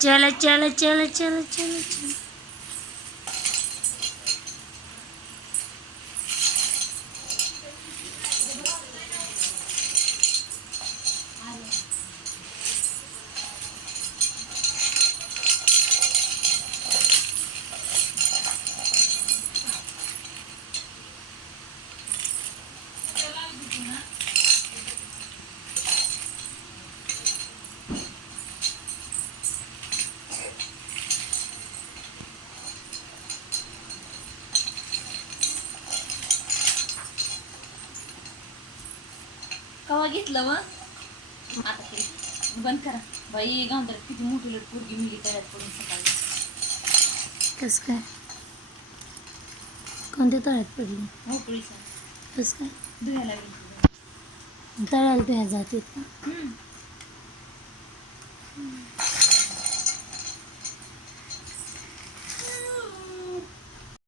चला चला चला चला चला चला. कवा घेतलं मग आता ते बंद करा बाई. गावंदरात किती मोठी लट पोरगी मिली तळ्यात पडून सकाळी. कसं काय? कोणत्या तळ्यात पडली? मोकळीच कसं काय? धुयाला गेली. तळ्याला तुझ्या जाते का?